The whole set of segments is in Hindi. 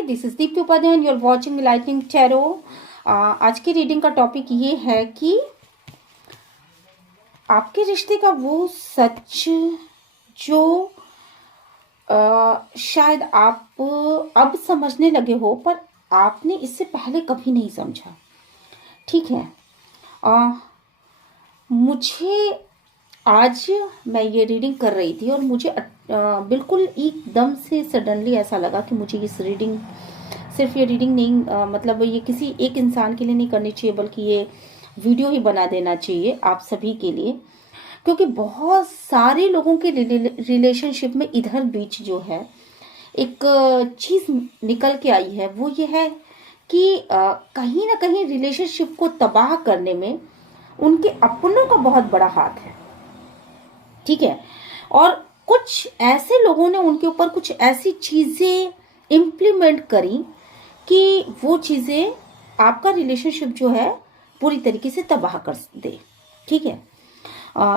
Hi, this is Deepti Upadhyay and you are watching lightning tarot. आज की रीडिंग का टॉपिक ये है कि आपके रिश्ते का वो सच जो शायद आप अब समझने लगे हो, पर आपने इससे पहले कभी नहीं समझा। ठीक है। मुझे आज मैं ये रीडिंग कर रही थी और मुझे बिल्कुल एकदम से सडनली ऐसा लगा कि मुझे इस रीडिंग, सिर्फ ये रीडिंग नहीं, मतलब ये किसी एक इंसान के लिए नहीं करनी चाहिए, बल्कि ये वीडियो ही बना देना चाहिए आप सभी के लिए, क्योंकि बहुत सारे लोगों के रिलेशनशिप में इधर बीच जो है एक चीज़ निकल के आई है, वो ये है कि कहीं ना कहीं रिलेशनशिप को तबाह करने में उनके अपनों का बहुत बड़ा हाथ है। ठीक है। और कुछ ऐसे लोगों ने उनके ऊपर कुछ ऐसी चीजें इम्प्लीमेंट करी कि वो चीजें आपका रिलेशनशिप जो है पूरी तरीके से तबाह कर दे। ठीक है।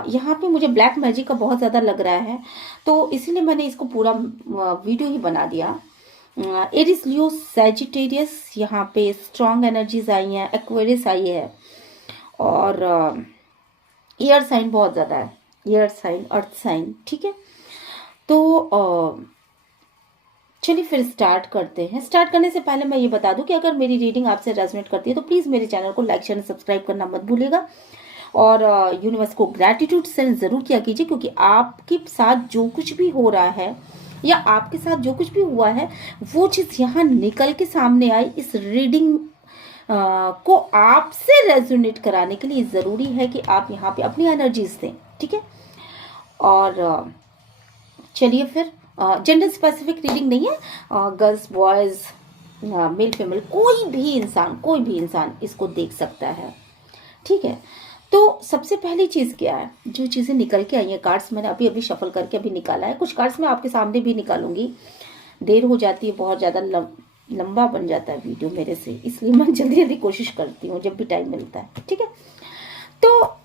यहाँ पे मुझे ब्लैक मैजिक का बहुत ज़्यादा लग रहा है, तो इसीलिए मैंने इसको पूरा वीडियो ही बना दिया। एरिस, लियो, सैजिटेरियस, यहाँ पे स्ट्रॉन्ग एनर्जीज आई हैं, एक्वेरियस आई है, और एयर साइन बहुत ज़्यादा है, एयर साइन, अर्थ साइन। ठीक है। तो चलिए फिर स्टार्ट करते हैं। स्टार्ट करने से पहले मैं ये बता दूं कि अगर मेरी रीडिंग आपसे रेजोनेट करती है तो प्लीज़ मेरे चैनल को लाइक, शेयर, सब्सक्राइब करना मत भूलिएगा, और यूनिवर्स को ग्रैटिट्यूड सेंड ज़रूर किया कीजिए, क्योंकि आपके साथ जो कुछ भी हो रहा है या आपके साथ जो कुछ भी हुआ है वो चीज़ यहाँ निकल के सामने आई इस रीडिंग को आपसे रेजोनेट कराने के लिए ज़रूरी है कि आप यहाँ पे अपनी एनर्जीज दें। ठीक है। और चलिए फिर, जेंडर स्पेसिफिक रीडिंग नहीं है, गर्ल्स, बॉयज़, मेल, फीमेल, कोई भी इंसान इसको देख सकता है। ठीक है। तो सबसे पहली चीज़ क्या है, जो चीज़ें निकल के आई हैं, कार्ड्स मैंने अभी अभी शफल करके अभी निकाला है। कुछ कार्ड्स मैं आपके सामने भी निकालूंगी, देर हो जाती है, बहुत ज़्यादा लंबा बन जाता है वीडियो मेरे से, इसलिए मैं जल्दी जल्दी कोशिश करती हूँ जब भी टाइम मिलता है। ठीक है। तो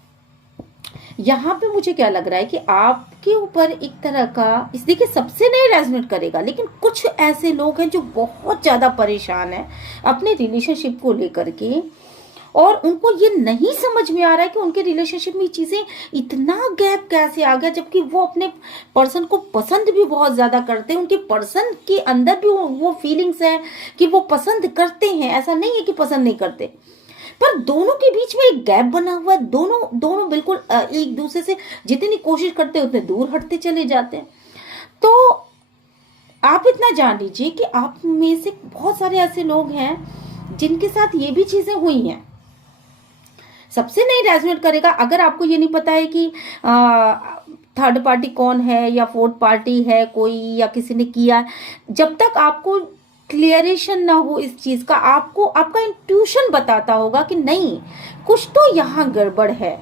यहाँ पे मुझे क्या लग रहा है कि आपके ऊपर एक तरह का, इस देखिए सबसे नहीं रेजोनेट करेगा, लेकिन कुछ ऐसे लोग हैं जो बहुत ज़्यादा परेशान हैं अपने रिलेशनशिप को लेकर के, और उनको ये नहीं समझ में आ रहा है कि उनके रिलेशनशिप में चीज़ें इतना गैप कैसे आ गया, जबकि वो अपने पर्सन को पसंद भी बहुत ज़्यादा करते हैं, उनके पर्सन के अंदर भी वो फीलिंग्स हैं कि वो पसंद करते हैं, ऐसा नहीं है कि पसंद नहीं करते, पर दोनों के बीच में एक गैप बना हुआ है। दोनों बिल्कुल एक दूसरे से जितनी कोशिश करते हैं उतने दूर हटते चले जाते हैं। तो आप इतना जान लीजिए कि आप में से बहुत सारे ऐसे लोग हैं जिनके साथ ये भी चीज़ें हुई हैं। सबसे नहीं रेजोनेट करेगा अगर आपको ये नहीं पता है कि थर्ड पार्टी कौन है या फोर्थ पार्टी है कोई, या किसी ने किया। जब तक आपको क्लियरेशन ना हो इस चीज का, आपको आपका इंट्यूशन बताता होगा कि नहीं, कुछ तो यहाँ गड़बड़ है,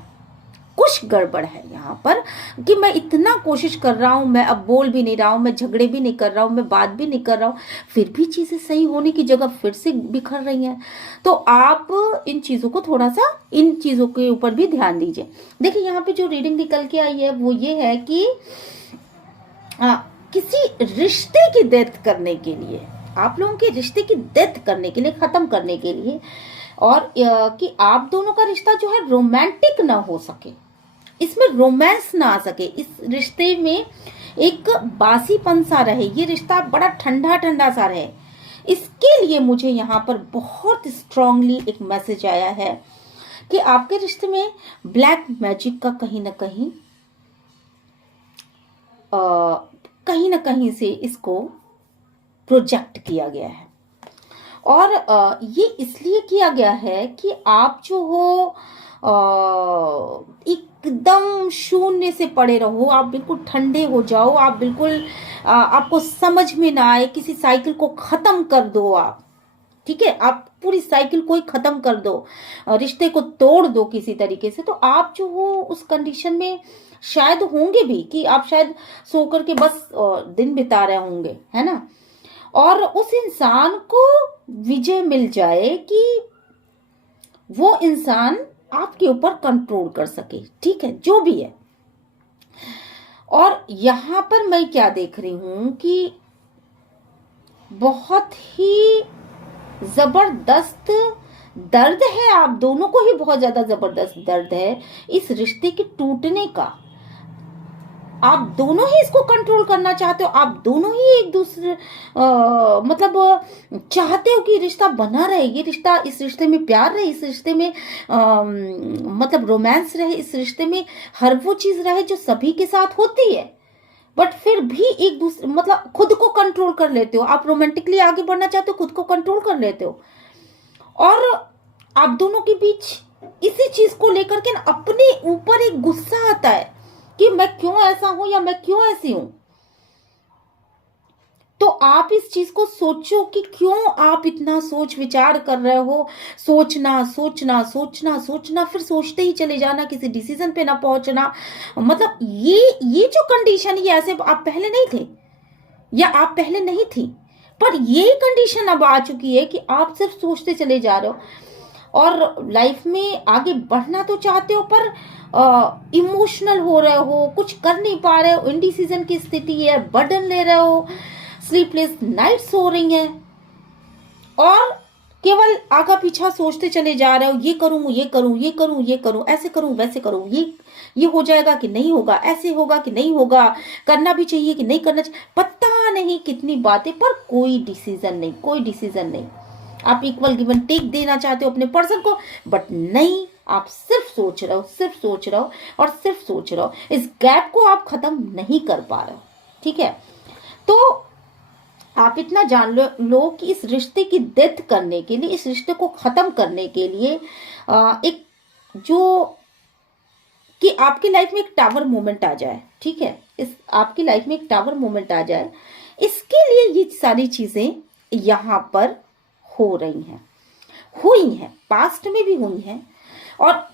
कुछ गड़बड़ है यहाँ पर, कि मैं इतना कोशिश कर रहा हूँ, मैं अब बोल भी नहीं रहा हूँ, मैं झगड़े भी नहीं कर रहा हूँ, मैं बात भी नहीं कर रहा हूँ, फिर भी चीज़ें सही होने की जगह फिर से बिखर रही हैं। तो आप इन चीज़ों को थोड़ा सा, इन चीज़ों के ऊपर भी ध्यान दीजिए। देखिए यहाँ पे जो रीडिंग निकल के आई है वो ये है कि किसी रिश्ते की डेथ करने के लिए, आप लोगों के रिश्ते की डेथ करने के लिए, खत्म करने के लिए, और कि आप दोनों का रिश्ता जो है रोमांटिक ना हो सके, इसमें रोमांस ना आ सके, इस रिश्ते में एक बासीपन सा रहे, ये रिश्ता बड़ा ठंडा ठंडा सा रहे, इसके लिए मुझे यहाँ पर बहुत स्ट्रांगली एक मैसेज आया है कि आपके रिश्ते में ब्लैक मैजिक का कहीं ना कहीं से इसको प्रोजेक्ट किया गया है। और ये इसलिए किया गया है कि आप जो हो एकदम शून्य से पड़े रहो, आप बिल्कुल ठंडे हो जाओ, आप बिल्कुल आपको समझ में ना आए, किसी साइकिल को खत्म कर दो आप। ठीक है। आप पूरी साइकिल को ही खत्म कर दो, रिश्ते को तोड़ दो किसी तरीके से। तो आप जो हो उस कंडीशन में शायद होंगे भी, कि आप शायद सो करके बस दिन बिता रहे होंगे, है ना, और उस इंसान को विजय मिल जाए कि वो इंसान आपके ऊपर कंट्रोल कर सके। ठीक है, जो भी है। और यहां पर मैं क्या देख रही हूं कि बहुत ही जबरदस्त दर्द है, आप दोनों को ही बहुत ज्यादा जबरदस्त दर्द है इस रिश्ते के टूटने का। आप दोनों ही इसको कंट्रोल करना चाहते हो, आप दोनों ही एक दूसरे मतलब चाहते हो कि रिश्ता बना रहे, ये रिश्ता, इस रिश्ते में प्यार रहे, इस रिश्ते में मतलब रोमांस रहे, इस रिश्ते में हर वो चीज रहे जो सभी के साथ होती है। बट फिर भी एक दूसरे मतलब खुद को कंट्रोल कर लेते हो, आप रोमांटिकली आगे बढ़ना चाहते हो, खुद को कंट्रोल कर लेते हो। और आप दोनों के बीच इसी चीज को लेकर के ना अपने ऊपर एक गुस्सा आता है कि मैं क्यों ऐसा हूं या मैं क्यों ऐसी हूं। तो आप इस चीज को सोचो कि क्यों आप इतना सोच विचार कर रहे हो, सोचना सोचना सोचना सोचना, फिर सोचते ही चले जाना, किसी डिसीजन पे ना पहुंचना। मतलब ये जो कंडीशन, ये ऐसे आप पहले नहीं थे या आप पहले नहीं थी, पर ये कंडीशन अब आ चुकी है कि आप सिर्फ सोचते चले जा रहे हो और लाइफ में आगे बढ़ना तो चाहते हो पर इमोशनल हो रहे हो, कुछ कर नहीं पा रहे हो, इनडिसीजन की स्थिति है, बर्डन ले रहे हो, स्लीपलेस नाइट्स हो रही हैं और केवल आगा पीछा सोचते चले जा रहे हो, ये करूं ये करूं ये करूं ये करूं, ऐसे करूं वैसे करूं, ये हो जाएगा कि नहीं होगा, ऐसे होगा कि नहीं होगा, करना भी चाहिए कि नहीं करना चाहिए, पता नहीं कितनी बातें, पर कोई डिसीजन नहीं, कोई डिसीजन नहीं। आप इक्वल गिवन टेक देना चाहते हो अपने पर्सन को, बट नहीं, आप सिर्फ सोच रहे हो, सिर्फ सोच रहे हो और सिर्फ सोच रहे हो। इस गैप को आप खत्म नहीं कर पा रहे हो, ठीक है। तो आप इतना जान लो कि इस रिश्ते की डेथ करने के लिए, इस रिश्ते को खत्म करने के लिए एक जो कि आपकी लाइफ में एक टावर मोमेंट आ जाए, ठीक है, इस आपकी लाइफ में एक टावर मोमेंट आ जाए, इसके लिए ये सारी चीजें यहां पर हो रही हैं, हुई हैं, पास्ट में भी हुई हैं। और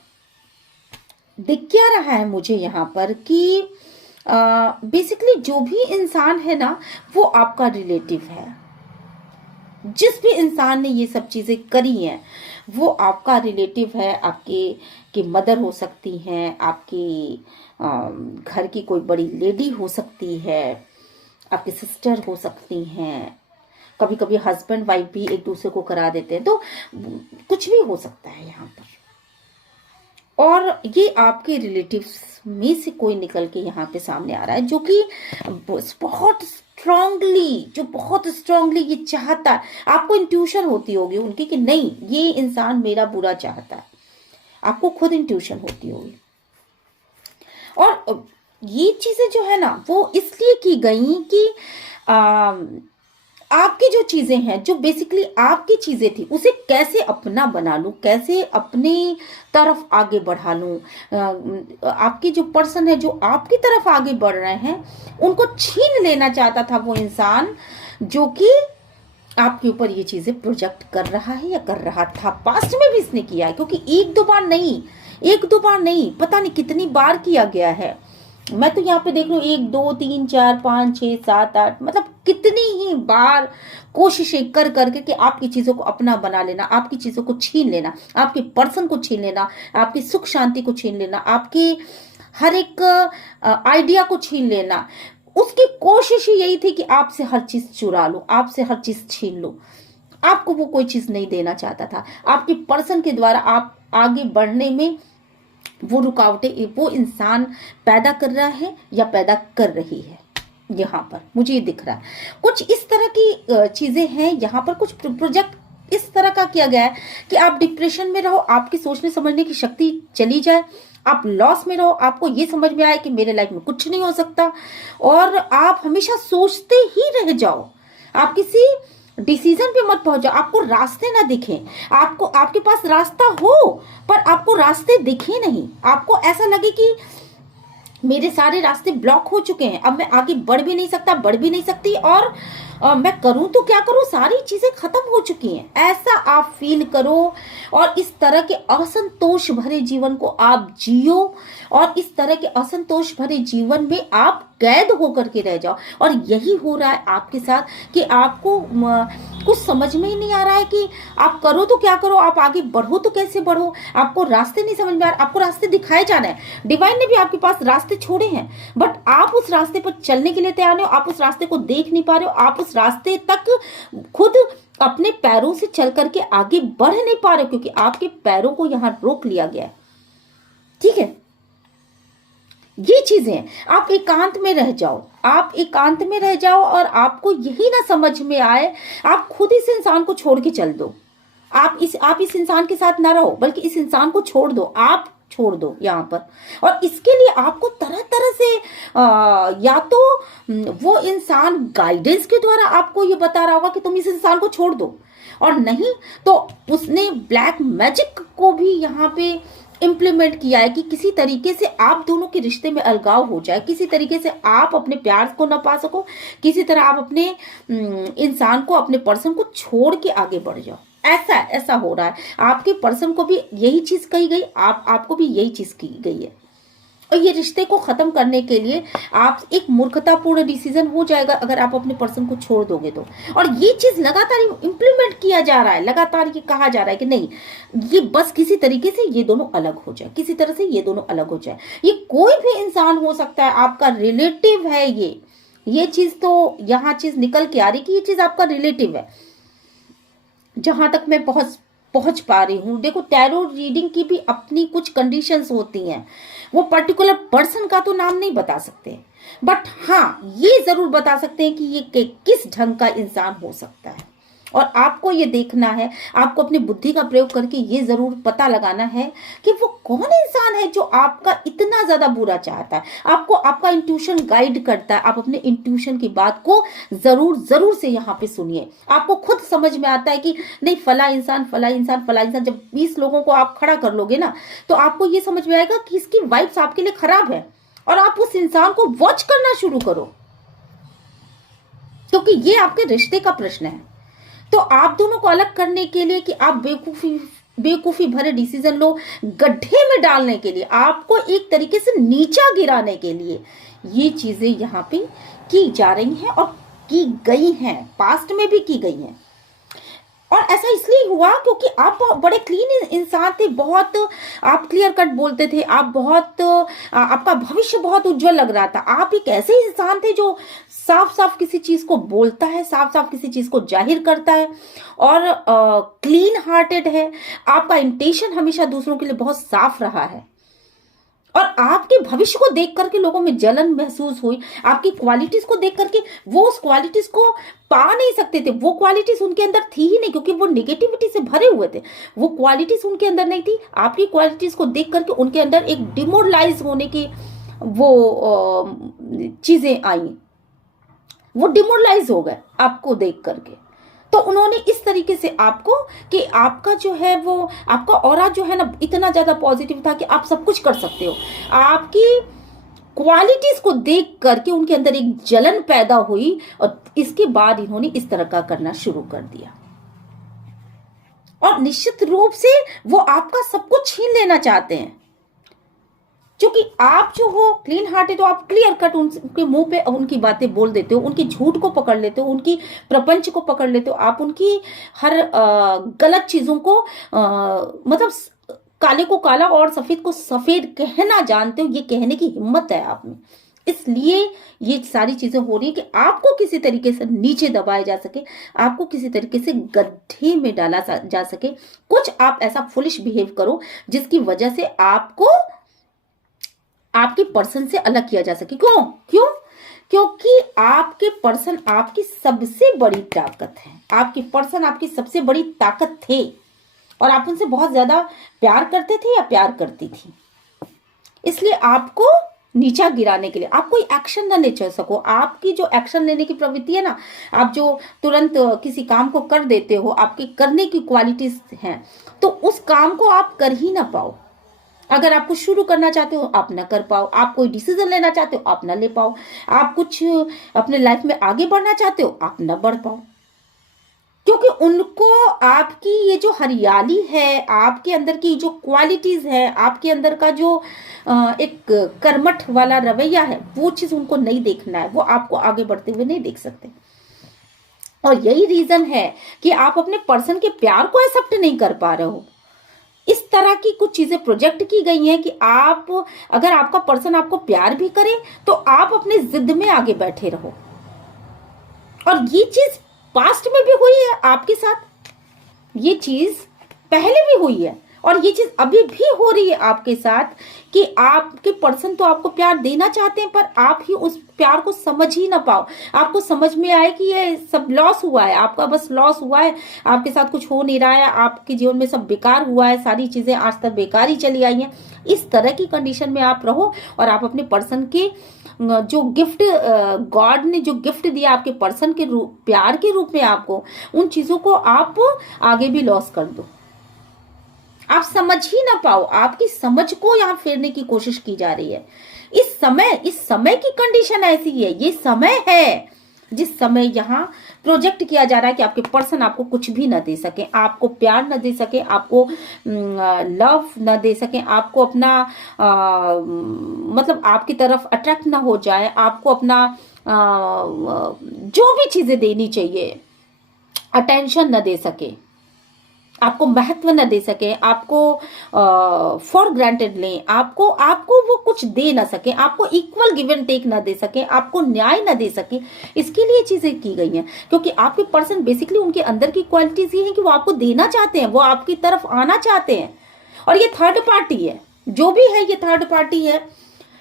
दिख क्या रहा है मुझे यहाँ पर कि बेसिकली जो भी इंसान है ना, वो आपका रिलेटिव है। जिस भी इंसान ने ये सब चीजें करी हैं वो आपका रिलेटिव है। आपके मदर हो सकती हैं, आपकी घर की कोई बड़ी लेडी हो सकती है, आपकी सिस्टर हो सकती हैं, कभी कभी हस्बैंड वाइफ भी एक दूसरे को करा देते हैं, तो कुछ भी हो सकता है यहाँ पर। और ये आपके रिलेटिव्स में से कोई निकल के यहाँ पे सामने आ रहा है जो कि बहुत स्ट्रांगली ये चाहता है। आपको इंट्यूशन होती होगी उनकी कि नहीं, ये इंसान मेरा बुरा चाहता है, आपको खुद इंट्यूशन होती होगी। और ये चीजें जो है ना वो इसलिए की गई कि आपकी जो चीजें हैं, जो बेसिकली आपकी चीजें थी, उसे कैसे अपना बना लूं, कैसे अपनी तरफ आगे बढ़ा लूं। आपके जो पर्सन है जो आपकी तरफ आगे बढ़ रहे हैं, उनको छीन लेना चाहता था वो इंसान जो कि आपके ऊपर ये चीजें प्रोजेक्ट कर रहा है या कर रहा था। पास्ट में भी इसने किया है, क्योंकि एक दो बार नहीं, पता नहीं कितनी बार किया गया है। मैं तो यहाँ पे देख रही हूँ 1 2 3 4 5 6 7 8, मतलब कितनी ही बार कोशिशें कर करके कि आपकी चीजों को अपना बना लेना, आपकी चीजों को छीन लेना, आपके पर्सन को छीन लेना, आपकी सुख शांति को छीन लेना, आपकी हर एक आइडिया को छीन लेना। उसकी कोशिश ही यही थी कि आपसे हर चीज चुरा लो, आपसे हर चीज छीन लो। आपको वो कोई चीज नहीं देना चाहता था। आपके पर्सन के द्वारा आप आगे बढ़ने में वो रुकावटें वो इंसान पैदा कर रहा है या पैदा कर रही है। यहाँ पर मुझे ये दिख रहा है कुछ इस तरह की चीजें हैं। यहाँ पर कुछ प्रोजेक्ट इस तरह का किया गया है कि आप डिप्रेशन में रहो, आपकी सोचने समझने की शक्ति चली जाए, आप लॉस में रहो, आपको ये समझ में आए कि मेरे लाइफ में कुछ नहीं हो सकता, और आप हमेशा सोचते ही रह जाओ, आप किसी डिसीजन पे मत पहुंच जाओ, आपको रास्ते ना दिखें, आपको आपके पास रास्ता हो पर आपको रास्ते दिखे नहीं, आपको ऐसा लगे कि मेरे सारे रास्ते ब्लॉक हो चुके हैं, अब मैं आगे बढ़ भी नहीं सकता, बढ़ भी नहीं सकती, और मैं करूं तो क्या करूं, सारी चीजें खत्म हो चुकी हैं, ऐसा आप फील करो। और इस तरह के असंतोष भरे जीवन को आप जियो, और इस तरह के असंतोष भरे जीवन में आप कैद होकर के रह जाओ। और यही हो रहा है आपके साथ कि आपको कुछ समझ में ही नहीं आ रहा है कि आप करो तो क्या करो, आप आगे बढ़ो तो कैसे बढ़ो, आपको रास्ते नहीं समझ में आ रहा, आपको रास्ते दिखाए जाना है। डिवाइन ने भी आपके पास रास्ते छोड़े हैं, बट आप उस रास्ते पर चलने के लिए तैयार नहीं हो, आप उस रास्ते को देख नहीं पा रहे हो, आप उस रास्ते तक खुद अपने पैरों से चल करके आगे बढ़ नहीं पा रहे हो, क्योंकि आपके पैरों को यहां रोक लिया गया है। ठीक है, ये चीजें आप एकांत में रह जाओ, आप एकांत में रह जाओ और आपको यही ना समझ में आए, आप खुद इस इंसान को छोड़ के चल दो। आप इस इंसान के साथ ना रहो, बल्कि इस इंसान को छोड़ दो, आप छोड़ दो यहाँ पर। और इसके लिए आपको तरह तरह से या तो वो इंसान गाइडेंस के द्वारा आपको ये बता रहा होगा कि तुम इस इंसान को छोड़ दो, और नहीं तो उसने ब्लैक मैजिक को भी यहाँ पे इम्प्लीमेंट किया है कि किसी तरीके से आप दोनों के रिश्ते में अलगाव हो जाए, किसी तरीके से आप अपने प्यार को ना पा सको, किसी तरह आप अपने इंसान को, अपने पर्सन को छोड़ के आगे बढ़ जाओ। ऐसा हो रहा है। आपके पर्सन को भी यही चीज कही गई, आपको भी यही चीज की गई है। और ये रिश्ते को खत्म करने के लिए आप एक मूर्खतापूर्ण डिसीजन हो जाएगा अगर आप अपने पर्सन को छोड़ दोगे तो। और ये चीज लगातार इंप्लीमेंट किया जा रहा है, लगातार ये कहा जा रहा है कि नहीं, ये बस किसी तरीके से ये दोनों अलग हो जाए, किसी तरह से ये दोनों अलग हो जाए। ये कोई भी इंसान हो सकता है, आपका रिलेटिव है, ये चीज तो यहाँ चीज निकल के आ रही कि ये चीज आपका रिलेटिव है, जहां तक मैं पहुंच पा रही हूं। देखो, टैरो रीडिंग की भी अपनी कुछ कंडीशंस होती हैं, वो पर्टिकुलर पर्सन का तो नाम नहीं बता सकते, बट हाँ ये जरूर बता सकते हैं कि ये किस ढंग का इंसान हो सकता है। और आपको ये देखना है, आपको अपनी बुद्धि का प्रयोग करके ये जरूर पता लगाना है कि वो कौन इंसान है जो आपका इतना ज्यादा बुरा चाहता है। आपको आपका इंट्यूशन गाइड करता है, आप अपने इंट्यूशन की बात को जरूर से यहाँ पे सुनिए। आपको खुद समझ में आता है कि नहीं, फला इंसान फला इंसान फला इंसान, जब 20 लोगों को आप खड़ा कर लोगे ना, तो आपको ये समझ में आएगा कि इसकी वाइब्स आपके लिए खराब है, और आप उस इंसान को वॉच करना शुरू करो, क्योंकि ये आपके रिश्ते का प्रश्न है। तो आप दोनों को अलग करने के लिए कि आप बेवकूफी भरे डिसीजन लो, गड्ढे में डालने के लिए, आपको एक तरीके से नीचा गिराने के लिए ये चीजें यहाँ पे की जा रही हैं और की गई हैं, पास्ट में भी की गई हैं। और ऐसा इसलिए हुआ क्योंकि आप बड़े क्लीन इंसान थे, बहुत आप क्लियर कट बोलते थे, आप बहुत आपका भविष्य बहुत उज्जवल लग रहा था। आप एक ऐसे इंसान थे जो साफ साफ किसी चीज को बोलता है, साफ साफ किसी चीज को जाहिर करता है, और क्लीन हार्टेड है। आपका इंटेंशन हमेशा दूसरों के लिए बहुत साफ रहा है, और आपके भविष्य को देख करके लोगों में जलन महसूस हुई। आपकी क्वालिटीज को देख करके वो उस क्वालिटीज को पा नहीं सकते थे, वो क्वालिटीज उनके अंदर थी ही नहीं, क्योंकि वो नेगेटिविटी से भरे हुए थे। वो क्वालिटीज उनके अंदर नहीं थी। आपकी क्वालिटीज को देख करके उनके अंदर एक डिमोरलाइज होने की वो चीजें आई, वो डिमोरलाइज हो गए आपको देख करके। तो उन्होंने इस तरीके से आपको कि आपका जो है वो आपका ऑरा जो है ना इतना ज्यादा पॉजिटिव था कि आप सब कुछ कर सकते हो। आपकी क्वालिटीज को देख करके उनके अंदर एक जलन पैदा हुई, और इसके बाद इन्होंने इस तरह का करना शुरू कर दिया। और निश्चित रूप से वो आपका सब कुछ छीन लेना चाहते हैं, क्योंकि आप जो हो क्लीन हार्टेड हो, आप क्लियर कट उनके मुंह पे उनकी बातें बोल देते हो, उनकी झूठ को पकड़ लेते हो, उनकी प्रपंच को पकड़ लेते हो, आप उनकी हर गलत चीजों को मतलब काले को काला और सफेद को सफेद कहना जानते हो। ये कहने की हिम्मत है आप में, इसलिए ये सारी चीजें हो रही है कि आपको किसी तरीके से नीचे दबाया जा सके, आपको किसी तरीके से गड्ढे में डाला जा सके। कुछ आप ऐसा फुलिश बिहेव करो जिसकी वजह से आपको आपके पर्सन से अलग किया जा सके। क्यों? क्योंकि आपके पर्सन आपकी सबसे बड़ी ताकत है, आपके पर्सन आपकी सबसे बड़ी ताकत थे, और आप उनसे बहुत ज्यादा प्यार करते थे या प्यार करती थी। इसलिए आपको नीचा गिराने के लिए आप कोई एक्शन ना ले चल सको। आपकी जो एक्शन लेने की प्रवृत्ति है ना, आप जो तुरंत किसी काम को कर देते हो, आपकी करने की क्वालिटीज हैं, तो उस काम को आप कर ही ना पाओ। अगर आप कुछ शुरू करना चाहते हो आप ना कर पाओ, आप कोई डिसीजन लेना चाहते हो आप ना ले पाओ, आप कुछ अपने लाइफ में आगे बढ़ना चाहते हो आप ना बढ़ पाओ, क्योंकि उनको आपकी ये जो हरियाली है, आपके अंदर की जो क्वालिटीज है, आपके अंदर का जो एक कर्मठ वाला रवैया है, वो चीज उनको नहीं देखना है। वो आपको आगे बढ़ते हुए नहीं देख सकते। और यही रीजन है कि आप अपने पर्सन के प्यार को एक्सेप्ट नहीं कर पा रहे हो। इस तरह की कुछ चीजें प्रोजेक्ट की गई हैं कि आप, अगर आपका पर्सन आपको प्यार भी करे तो आप अपनी जिद में आगे बैठे रहो। और ये चीज पास्ट में भी हुई है आपके साथ, ये चीज पहले भी हुई है और ये चीज अभी भी हो रही है आपके साथ कि आपके पर्सन तो आपको प्यार देना चाहते हैं पर आप ही उस प्यार को समझ ही ना पाओ। आपको समझ में आए कि ये सब लॉस हुआ है, आपका बस लॉस हुआ है, आपके साथ कुछ हो नहीं रहा है, आपके जीवन में सब बेकार हुआ है, सारी चीजें आज तक बेकार ही चली आई हैं। इस तरह की कंडीशन में आप रहो और आप अपने पर्सन के जो गिफ्ट, गॉड ने जो गिफ्ट दिया आपके पर्सन के रूप, प्यार के रूप में आपको, उन चीजों को आप आगे भी लॉस कर दो। आप समझ ही ना पाओ, आपकी समझ को यहां फेरने की कोशिश की जा रही है। इस समय की कंडीशन ऐसी है, ये समय है जिस समय यहाँ प्रोजेक्ट किया जा रहा है कि आपके पर्सन आपको कुछ भी न दे सके, आपको प्यार न दे सके, आपको लव न दे सके, आपको अपना मतलब आपकी तरफ अट्रैक्ट ना हो जाए, आपको अपना जो भी चीजें देनी चाहिए, अटेंशन न दे सके, आपको महत्व न दे सके, आपको फॉर ग्रांटेड लें, आपको वो कुछ दे ना सके, आपको इक्वल गिव एंड टेक ना दे सके, आपको न्याय ना दे सके। इसके लिए चीजें की गई हैं क्योंकि आपके पर्सन बेसिकली उनके अंदर की क्वालिटीज ये है कि वो आपको देना चाहते हैं, वो आपकी तरफ आना चाहते हैं। और ये थर्ड पार्टी है, जो भी है ये थर्ड पार्टी है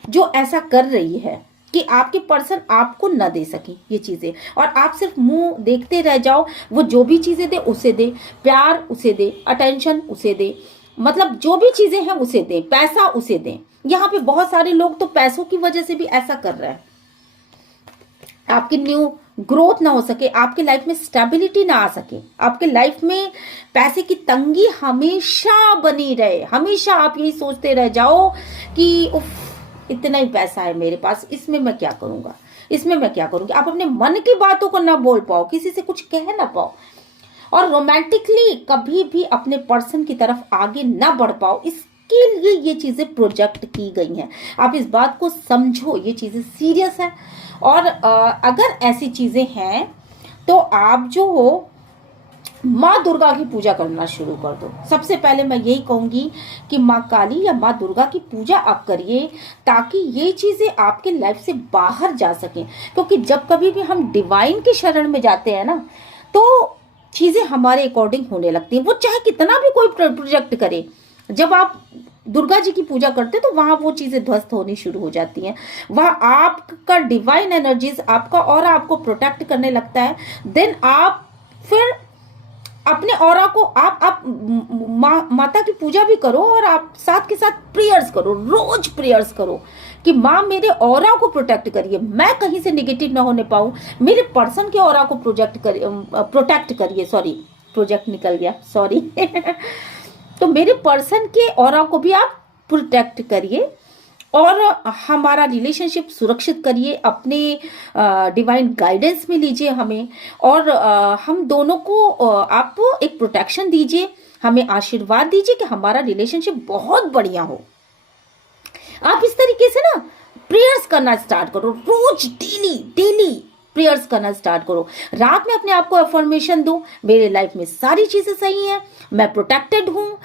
जो ऐसा कर रही है कि आपके पर्सन आपको न दे सके ये चीजें, और आप सिर्फ मुंह देखते रह जाओ। वो जो भी चीजें दे उसे दे, प्यार उसे दे, अटेंशन उसे दे, मतलब जो भी चीजें हैं उसे दे, पैसा उसे दे। यहाँ पे बहुत सारे लोग तो पैसों की वजह से भी ऐसा कर रहे हैं। आपकी न्यू ग्रोथ ना हो सके, आपके लाइफ में स्टेबिलिटी ना आ सके, आपके लाइफ में पैसे की तंगी हमेशा बनी रहे, हमेशा आप यही सोचते रह जाओ कि उफ इतना ही पैसा है मेरे पास, इसमें मैं क्या करूंगा, इसमें मैं क्या करूंगी। आप अपने मन की बातों को ना बोल पाओ, किसी से कुछ कह ना पाओ, और रोमांटिकली कभी भी अपने पर्सन की तरफ आगे ना बढ़ पाओ। इसके लिए ये चीजें प्रोजेक्ट की गई हैं। आप इस बात को समझो, ये चीजें सीरियस है। और अगर ऐसी चीजें हैं तो आप जो हो माँ दुर्गा की पूजा करना शुरू कर दो। सबसे पहले मैं यही कहूंगी कि माँ काली या माँ दुर्गा की पूजा आप करिए ताकि ये चीजें आपके लाइफ से बाहर जा सकें। क्योंकि जब कभी भी हम डिवाइन के शरण में जाते हैं ना तो चीजें हमारे अकॉर्डिंग होने लगती हैं, वो चाहे कितना भी कोई प्रोजेक्ट करे। जब आप दुर्गा जी की पूजा करते तो वहां वो चीजें ध्वस्त होनी शुरू हो जाती हैं। वहां आपका डिवाइन एनर्जीज, आपका और आपको प्रोटेक्ट करने लगता है। देन आप फिर अपने ऑरा को आप माता की पूजा भी करो और आप साथ के साथ प्रेयर्स करो, रोज प्रेयर्स करो कि माँ मेरे ऑरा को प्रोटेक्ट करिए, मैं कहीं से निगेटिव ना होने पाऊं, मेरे पर्सन के ऑरा को प्रोटेक्ट करिए, सॉरी प्रोजेक्ट निकल गया, सॉरी तो मेरे पर्सन के ऑरा को भी आप प्रोटेक्ट करिए और हमारा रिलेशनशिप सुरक्षित करिए, अपने डिवाइन गाइडेंस में लीजिए हमें, और हम दोनों को आप एक प्रोटेक्शन दीजिए, हमें आशीर्वाद दीजिए कि हमारा रिलेशनशिप बहुत बढ़िया हो। आप इस तरीके से ना प्रेयर्स करना स्टार्ट करो, रोज डेली प्रेयर्स करना स्टार्ट करो। रात में अपने आप को अफर्मेशन दो, मेरे लाइफ में सारी चीजें सही हैं, मैं प्रोटेक्टेड हूँ,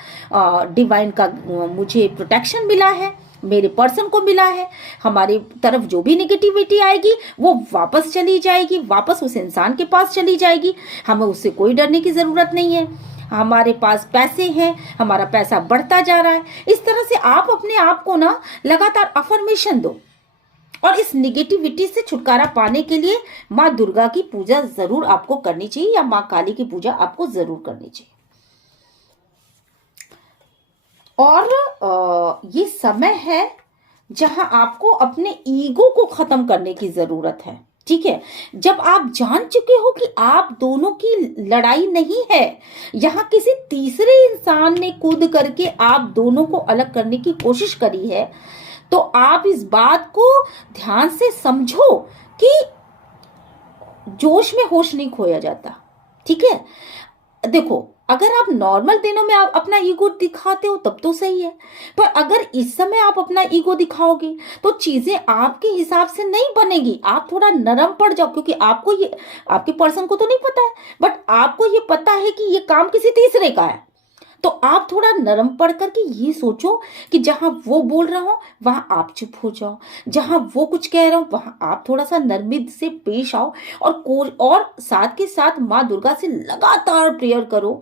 डिवाइन का मुझे प्रोटेक्शन मिला है, मेरे पर्सन को मिला है, हमारी तरफ जो भी नेगेटिविटी आएगी वो वापस चली जाएगी, वापस उस इंसान के पास चली जाएगी, हमें उससे कोई डरने की जरूरत नहीं है, हमारे पास पैसे हैं, हमारा पैसा बढ़ता जा रहा है। इस तरह से आप अपने आप को ना लगातार अफर्मेशन दो, और इस निगेटिविटी से छुटकारा पाने के लिए माँ दुर्गा की पूजा जरूर आपको करनी चाहिए या माँ काली की पूजा आपको जरूर करनी चाहिए। और ये समय है जहां आपको अपने ईगो को खत्म करने की जरूरत है, ठीक है। जब आप जान चुके हो कि आप दोनों की लड़ाई नहीं है, यहां किसी तीसरे इंसान ने कूद करके आप दोनों को अलग करने की कोशिश करी है, तो आप इस बात को ध्यान से समझो कि जोश में होश नहीं खोया जाता, ठीक है। देखो, अगर आप नॉर्मल दिनों में आप अपना ईगो दिखाते हो तब तो सही है, पर अगर इस समय आप अपना ईगो दिखाओगे तो चीजें आपके हिसाब से नहीं बनेगी। आप थोड़ा नरम पड़ जाओ, क्योंकि आपको ये, आपके पर्सन को तो नहीं पता है, बट आपको ये पता है कि ये काम किसी तीसरे का है। तो आप थोड़ा नरम पड़ करके ये सोचो कि जहां वो बोल रहा हो वहां आप चुप हो जाओ, जहां वो कुछ कह रहा हो वहां आप थोड़ा सा नरमी से पेश आओ, और साथ के साथ माँ दुर्गा से लगातार प्रेयर करो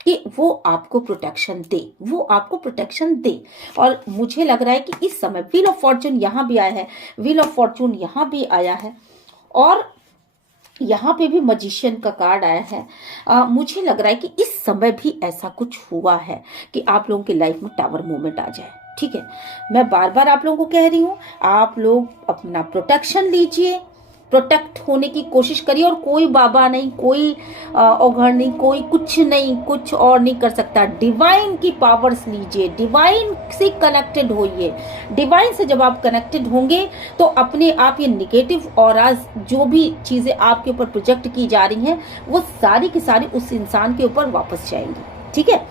कि वो आपको प्रोटेक्शन दे, वो आपको प्रोटेक्शन दे। और मुझे लग रहा है कि इस समय व्हील ऑफ फॉर्चून यहां भी आया है, व्हील ऑफ फॉर्चून यहां भी आया है, और यहाँ पे भी मजिशियन का कार्ड आया है। मुझे लग रहा है कि इस समय भी ऐसा कुछ हुआ है कि आप लोगों की लाइफ में टावर मूवमेंट आ जाए। ठीक है, मैं बार बार आप लोगों को कह रही हूँ, आप लोग अपना प्रोटेक्शन लीजिए, प्रोटेक्ट होने की कोशिश करिए, और कोई बाबा नहीं, कोई ओघड़ नहीं, कोई कुछ नहीं, कुछ और नहीं कर सकता। डिवाइन की पावर्स लीजिए, डिवाइन से कनेक्टेड होइए। डिवाइन से जब आप कनेक्टेड होंगे तो अपने आप ये निगेटिव ऑराज, जो भी चीजें आपके ऊपर प्रोजेक्ट की जा रही हैं, वो सारी की सारी उस इंसान के ऊपर वापस जाएंगी। ठीक है,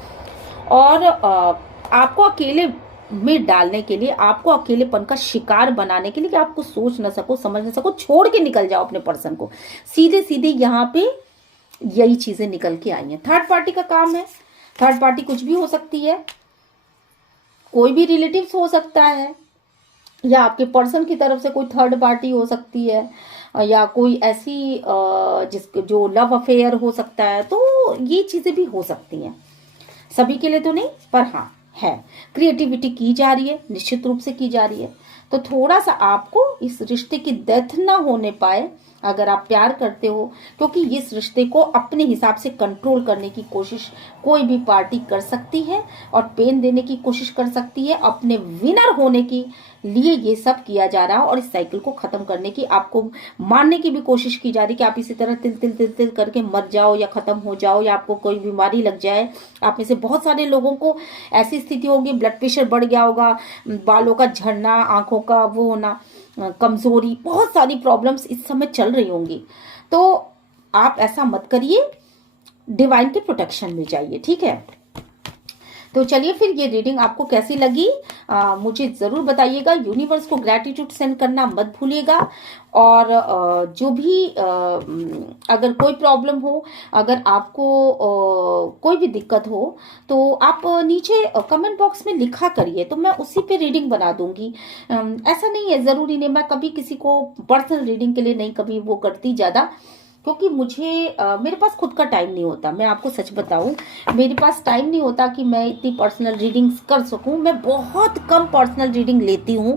और आपको अकेले में डालने के लिए, आपको अकेलेपन का शिकार बनाने के लिए कि आपको सोच ना सको, समझ ना सको, छोड़ के निकल जाओ अपने पर्सन को, सीधे सीधे यहाँ पे यही चीजें निकल के आई हैं। थर्ड पार्टी का काम है। थर्ड पार्टी कुछ भी हो सकती है, कोई भी रिलेटिव्स हो सकता है, या आपके पर्सन की तरफ से कोई थर्ड पार्टी हो सकती है, या कोई ऐसी जिसको जो लव अफेयर हो सकता है। तो ये चीजें भी हो सकती हैं, सभी के लिए तो नहीं, पर हाँ है। क्रिएटिविटी की जा रही है, निश्चित रूप से की जा रही है। तो थोड़ा सा आपको इस रिश्ते की डेथ ना होने पाए, अगर आप प्यार करते हो, क्योंकि इस रिश्ते को अपने हिसाब से कंट्रोल करने की कोशिश कोई भी पार्टी कर सकती है, और पेन देने की कोशिश कर सकती है, अपने विनर होने की लिए ये सब किया जा रहा है। और इस साइकिल को खत्म करने की, आपको मारने की भी कोशिश की जा रही है कि आप इसी तरह तिल तिल तिल तिल करके मर जाओ, या खत्म हो जाओ, या आपको कोई बीमारी लग जाए। आप में से बहुत सारे लोगों को ऐसी स्थिति होगी, ब्लड प्रेशर बढ़ गया होगा, बालों का झड़ना, आंखों का वो होना, कमजोरी, बहुत सारी प्रॉब्लम्स इस समय चल रही होंगी। तो आप ऐसा मत करिए, डिवाइन के प्रोटेक्शन में जाइए। ठीक है, तो चलिए फिर ये रीडिंग आपको कैसी लगी मुझे ज़रूर बताइएगा। यूनिवर्स को ग्रैटिट्यूड सेंड करना मत भूलिएगा। और जो भी अगर कोई प्रॉब्लम हो, अगर आपको कोई भी दिक्कत हो, तो आप नीचे कमेंट बॉक्स में लिखा करिए, तो मैं उसी पे रीडिंग बना दूंगी। ऐसा नहीं है, ज़रूरी नहीं, मैं कभी किसी को पर्सनल रीडिंग के लिए नहीं कभी वो करती ज़्यादा, क्योंकि मुझे मेरे पास खुद का टाइम नहीं होता। मैं आपको सच बताऊं, मेरे पास टाइम नहीं होता कि मैं इतनी पर्सनल रीडिंग्स कर सकूं। मैं बहुत कम पर्सनल रीडिंग लेती हूं,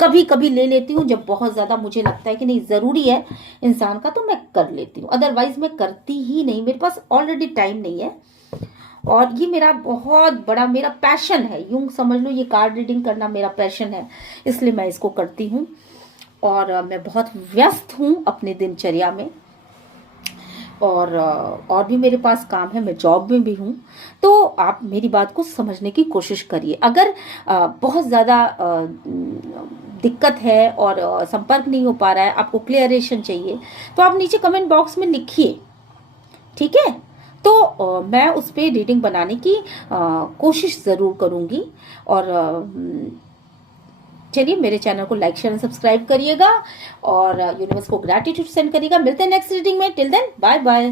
कभी कभी ले लेती हूं, जब बहुत ज़्यादा मुझे लगता है कि नहीं ज़रूरी है इंसान का, तो मैं कर लेती हूँ, अदरवाइज मैं करती ही नहीं। मेरे पास ऑलरेडी टाइम नहीं है, और ये मेरा बहुत बड़ा मेरा पैशन है, यूं समझ लो, ये कार्ड रीडिंग करना मेरा पैशन है, इसलिए मैं इसको करती हूँ। और मैं बहुत व्यस्त हूँ अपने दिनचर्या में, और भी मेरे पास काम है, मैं जॉब में भी हूँ। तो आप मेरी बात को समझने की कोशिश करिए। अगर बहुत ज़्यादा दिक्कत है और संपर्क नहीं हो पा रहा है, आपको क्लियरेशन चाहिए, तो आप नीचे कमेंट बॉक्स में लिखिए। ठीक है, तो मैं उस पर रीडिंग बनाने की कोशिश ज़रूर करूँगी। और चलिए, मेरे चैनल को लाइक शेयर सब्सक्राइब करिएगा, और यूनिवर्स को ग्रैटिट्यूड सेंड करिएगा। मिलते हैं नेक्स्ट रीडिंग में। Till then, bye bye.